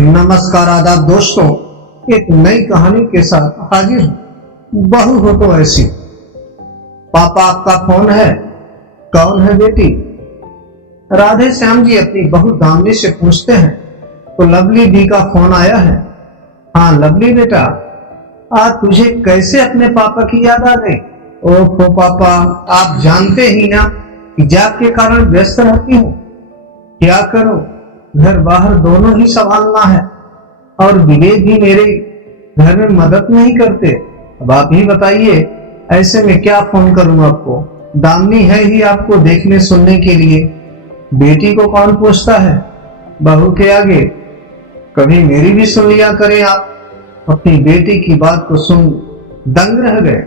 नमस्कार आदाब दोस्तों, एक नई कहानी के साथ हाजिर हूं। बहू हो तो ऐसी। पापा आपका फोन है? कौन है बेटी? राधे श्याम जी अपनी बहू दामिनी से पूछते हैं तो लवली दी का फोन आया है। हाँ लवली बेटा, आज तुझे कैसे अपने पापा की याद आ गई? ओहो पापा, आप जानते ही ना कि जॉब के कारण व्यस्त रहती हूँ। क्या करो, घर बाहर दोनों ही संभालना है और विवेक भी मेरे घर में मदद नहीं करते। अब आप ही बताइए, ऐसे में क्या फोन करूं आपको? दामिनी है ही आपको देखने सुनने के लिए, बेटी को कौन पूछता है बहू के आगे? कभी मेरी भी सुन लिया करें आप। अपनी बेटी की बात को सुन दंग रह गए।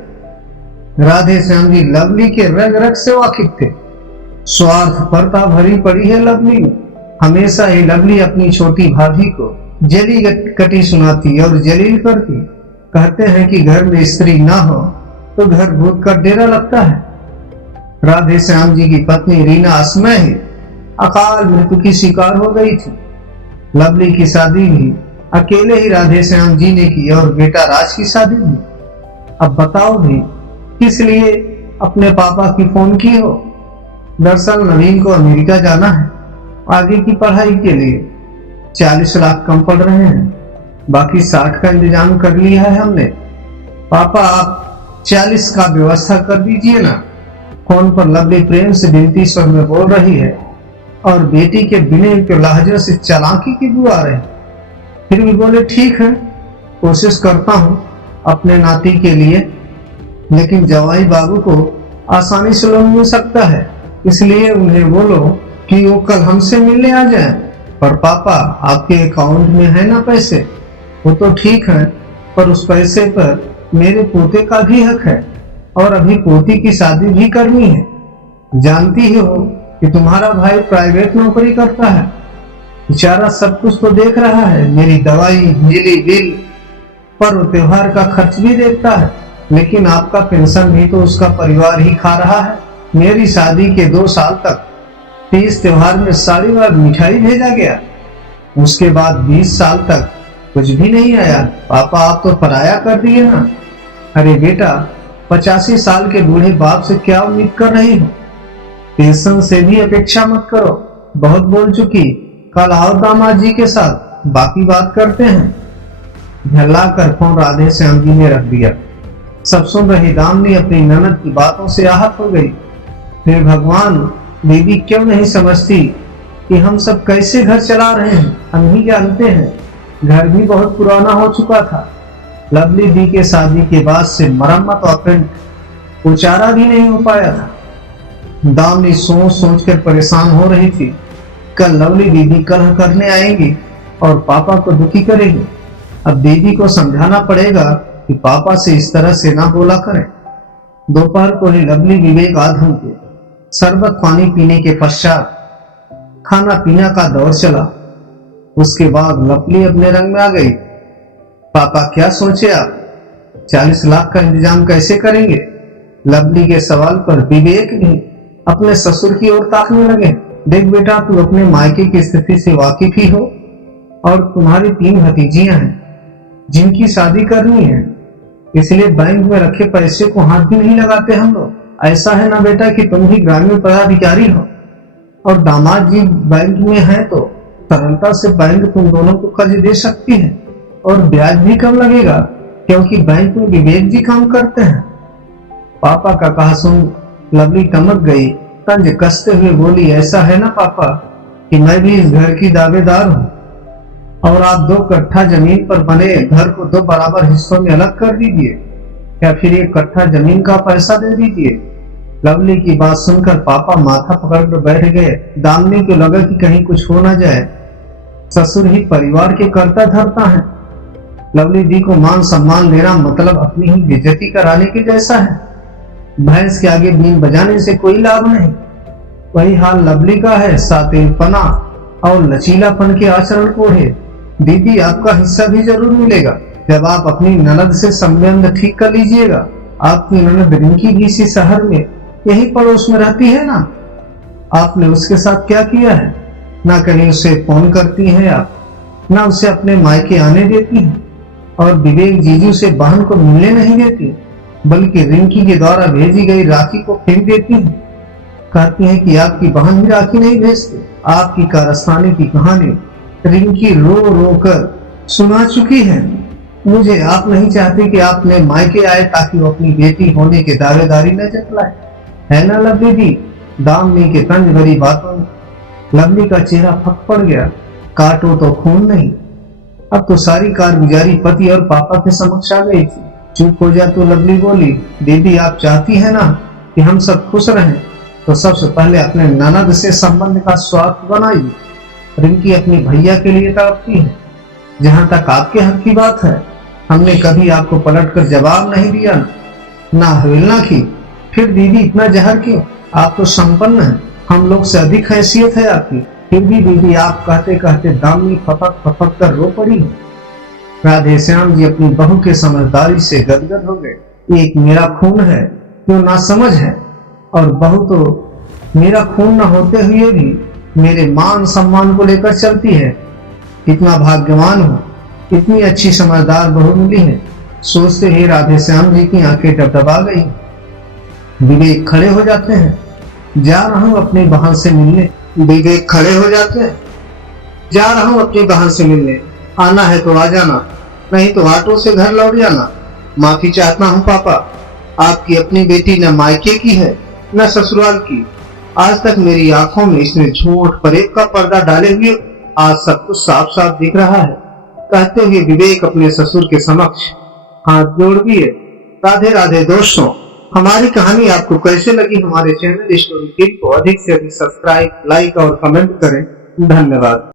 राधे श्याम जी लवली के रग रग से वाकिफ थे। स्वार्थपरता भरी पड़ी है लवली में। हमेशा ही लवली अपनी छोटी भाभी को जली कटी सुनाती और जलील करती। कहते हैं कि घर में स्त्री ना हो तो घर भूत का डेरा लगता है। राधे श्याम जी की पत्नी रीना असमय ही अकाल मृत्यु की शिकार हो गई थी। लवली की शादी भी अकेले ही राधे श्याम जी ने की और बेटा राज की शादी भी। अब बताओ भी, किस लिए अपने पापा की फोन की हो? दरअसल नवीन को अमेरिका जाना है आगे की पढ़ाई के लिए। 40 लाख कम पड़ रहे हैं, बाकी 60 का इंतजाम कर लिया है हमने। पापा आप 40 का व्यवस्था कर दीजिए ना। फोन पर लवली प्रेम से विनती स्वर में बोल रही है और बेटी के विनय के लहजे से चालाकी की बुआ रहे। फिर भी बोले ठीक है, कोशिश करता हूँ अपने नाती के लिए, लेकिन जवाई बाबू को आसानी से लोन मिल सकता है, इसलिए उन्हें बोलो कि वो कल हमसे मिलने आ जाए। पर पापा आपके अकाउंट में है ना पैसे? वो तो ठीक है, पर उस पैसे पर मेरे पोते का भी हक है और अभी पोती की शादी भी करनी है। जानती ही हो कि तुम्हारा भाई प्राइवेट नौकरी करता है, बेचारा सब कुछ तो देख रहा है, मेरी दवाई बिजली बिल, पर त्योहार का खर्च भी देखता है। लेकिन आपका पेंशन भी तो उसका परिवार ही खा रहा है। मेरी शादी के 2 साल तक 30 त्योहार में सारी बार मिठाई भेजा गया, उसके बाद 20 साल तक कुछ भी नहीं आया। पापा आप तो पराया कर दिए ना। अरे बेटा, 85 साल के बूढ़े बाप से क्या उम्मीद कर रही हो? पेंशन से भी अपेक्षा मत करो। बहुत बोल चुकी, कल आओ दामाद जी के साथ, बाकी बात करते हैं। झल्ला कर फोन राधे श्याम जी ने रख दिया। सब सुन रही दामिनी अपनी ननद की बातों से आहत हो गई। फिर भगवान, दीदी क्यों नहीं समझती कि हम सब कैसे घर चला रहे हैं? हम ही जानते हैं, घर भी बहुत पुराना हो चुका था। लवली दी के शादी के बाद से मरम्मत और पेंट उचारा भी नहीं हो पाया था। दामिनी सोच सोच कर परेशान हो रही थी। कल लवली दीदी कलह करने आएंगी और पापा को दुखी करेंगी। अब दीदी को समझाना पड़ेगा कि पापा से इस तरह से ना बोला करें। दोपहर को ही लवली विवेक आधम के शरबत पानी पीने के पश्चात खाना पीना का दौर चला। उसके बाद लवली अपने रंग में आ गई। पापा क्या सोचे आप? 40 लाख का इंतजाम कैसे करेंगे? लवली के सवाल पर विवेक भी अपने ससुर की ओर ताकने लगे। देख बेटा, तू अपने मायके की स्थिति से वाकिफ ही हो और तुम्हारी 3 भतीजियां हैं जिनकी शादी करनी है, इसलिए बैंक में रखे पैसे को हाथ भी नहीं लगाते हम लोग। ऐसा है ना बेटा कि तुम भी ग्रामीण पदाधिकारी हो और दामाद जी बैंक में हैं, तो सरलता से बैंक तुम दोनों को कर्ज दे सकती है और ब्याज भी कम लगेगा, क्योंकि बैंक में विवेक जी काम करते हैं। पापा का कहा सुन लवली टमक गई। तंज कसते हुए बोली, ऐसा है ना पापा कि मैं भी इस घर की दावेदार हूँ और आप 2 कट्ठा जमीन पर बने घर को 2 बराबर हिस्सों में अलग कर दीजिए, या फिर 1 कट्ठा जमीन का पैसा दे दीजिए। लवली की बात सुनकर पापा माथा पकड़कर बैठ गए। दामिनी को लगा कि कहीं कुछ हो ना जाए। ससुर ही परिवार के कर्ता धर्ता है। लवली दी को मान सम्मान देना मतलब अपनी ही बेइज्जती कराने के जैसा है। भैंस के आगे बीन बजाने से कोई लाभ नहीं। वही हाल लवली का है, सातेलपना और लचीलापन के आचरण को है। दीदी आपका हिस्सा भी जरूर मिलेगा जब आप अपनी ननद से संबंध ठीक कर लीजिएगा। आपकी ननद रिंकी भी इसी शहर में यही पड़ोस में रहती है ना। आपने उसके साथ क्या किया है? ना कहीं उसे फोन करती हैं आप, ना उसे अपने मायके आने देती है और विवेक जीजू से बहन को मिलने नहीं देती, बल्कि रिंकी के द्वारा भेजी गई राखी को फेंक देती है। कहती है कि आपकी बहन ही राखी नहीं भेजती। आपकी कारस्तानी की कहानी रिंकी रो रो कर सुना चुकी है। मुझे आप नहीं चाहते कि आपने मायके आए ताकि वो अपनी बेटी होने के दावेदारी न जतलाए, है ना लवली दी? दामिनी के तंज भरी बातों में लवली का चेहरा फक पड़ गया। काटो तो खून नहीं। अब तो सारी कारगुजारी पति और पापा के समक्ष आ गई थी। चुप हो जा तो लवली बोली, दीदी आप चाहती है ना कि हम सब खुश रहें, तो सबसे पहले अपने ननद से संबंध का स्वार्थ बनाइए। रिंकी अपनी भैया के लिए तड़पती है। जहां तक आपके हक की बात है, हमने कभी आपको पलटकर जवाब नहीं दिया, ना अवहेलना की। फिर दीदी इतना जहर क्यों? आप तो संपन्न हैं, हम लोग से अधिक हैसियत है आपकी। फिर भी दीदी आप कहते कहते दामिनी फपक फपक कर रो पड़ी। राधे श्याम जी अपनी बहू के समझदारी से गदगद हो गए। एक मेरा खून है जो ना समझ है, और बहू तो मेरा खून न होते हुए भी मेरे मान सम्मान को लेकर चलती है। कितना भाग्यवान हूँ, इतनी अच्छी समझदार बहू मिली है। सोचते ही राधे श्याम जी की आंखें डबडबा गई। विवेक खड़े हो जाते हैं, जा रहा हूँ अपनी बहन से मिलने। विवेक खड़े हो जाते हैं, जा रहा हूँ अपनी बहन से मिलने। आना है तो आ जाना, नहीं तो ऑटो से घर लौट जाना। माफी चाहता हूँ पापा, आपकी अपनी बेटी न मायके की है न ससुराल की। आज तक मेरी आंखों में इसने झूठ फरेब का पर्दा डाले हुए आज सब कुछ साफ साफ दिख रहा है। कहते हुए विवेक अपने ससुर के समक्ष हाथ जोड़ दिए। राधे राधे दोस्तों, हमारी कहानी आपको कैसे लगी? हमारे चैनल स्टोरी टीम को अधिक से अधिक सब्सक्राइब, लाइक और कमेंट करें। धन्यवाद।